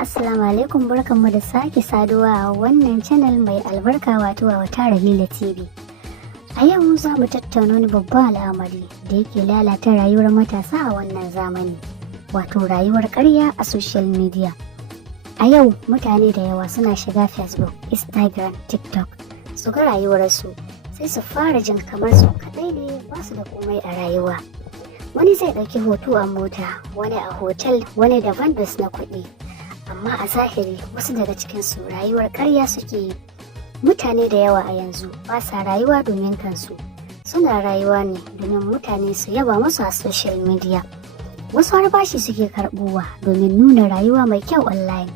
Jama'a assalamu alaikum, barkanmu da sake saduwa a wannan channel mai albarka wato a wata Rahila TV. A yau za mu tattauna wani babban al'amari da yake lalata rayuwar matasa a wannan zamani, wato rayuwar ƙarya a social media. A yau mutane da yawa suna shiga Facebook, Instagram, TikTok su ga rayuwarsu sai su fara jin kamar su kaɗai ne ba su da komai a rayuwa. Wani zai ɗauki hoto a mota, wani a hotel, wani da bundles na kuɗi. Amma a zahiri wasu daga cikinsu rayuwar ƙarya suke yi. Mutane da yawa a yanzu ba sa rayuwa domin kansu, suna rayuwa ne domin mutane su yaba musu a social media. Wasu har bashi suke karɓowa domin nuna rayuwa mai kyau online.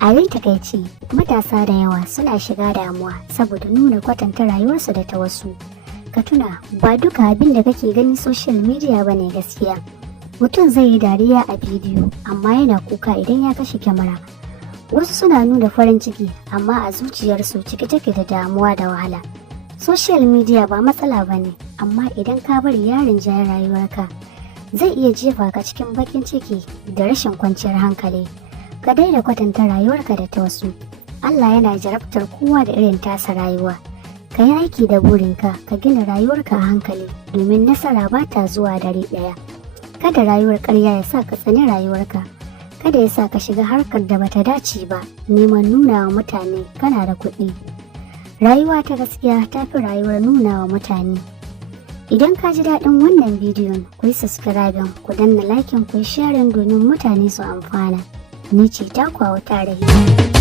A yin takaici, matasa da yawa suna shiga damuwa saboda nuna kwatanta rayuwarsu da ta wasu. Ka tuna ba duka abin da kake gani social media bane gaskiya. Mutum zai yi dariya a bidiyo amma yana kuka idan ya kashe kyamara. Wasu suna nuna farin ciki amma a zuciyarsu cike take da damuwa da wahala. Social media ba matsala bane, amma idan ka bari yarin jaye rayuwarka zai iya jefa ka cikin bakin ciki da rashin kwanciyar hankali. Ka daina kwatanta rayuwarka da ta wasu. Allah yana jarabtar kowa da irin tasa rayuwa. Ka yi aiki da burinka, ka gina rayuwarka a hankali domin nasara ba ta zuwa dare ɗaya. Kada rayuwar ƙarya ya sa ka tsani rayuwarka. Kada ya sa ka shiga harkar da bata dace ba, neman nuna wa mutane kana da kuɗi. Rayuwa ta gaskiya ta fi rayuwar nuna wa mutane. Idan ka ji daɗin wannan bidiyon, ku yi subscribe, ku danna like, ku yi sharing domin mutane su amfana. Ni ce taku a wata Rahila.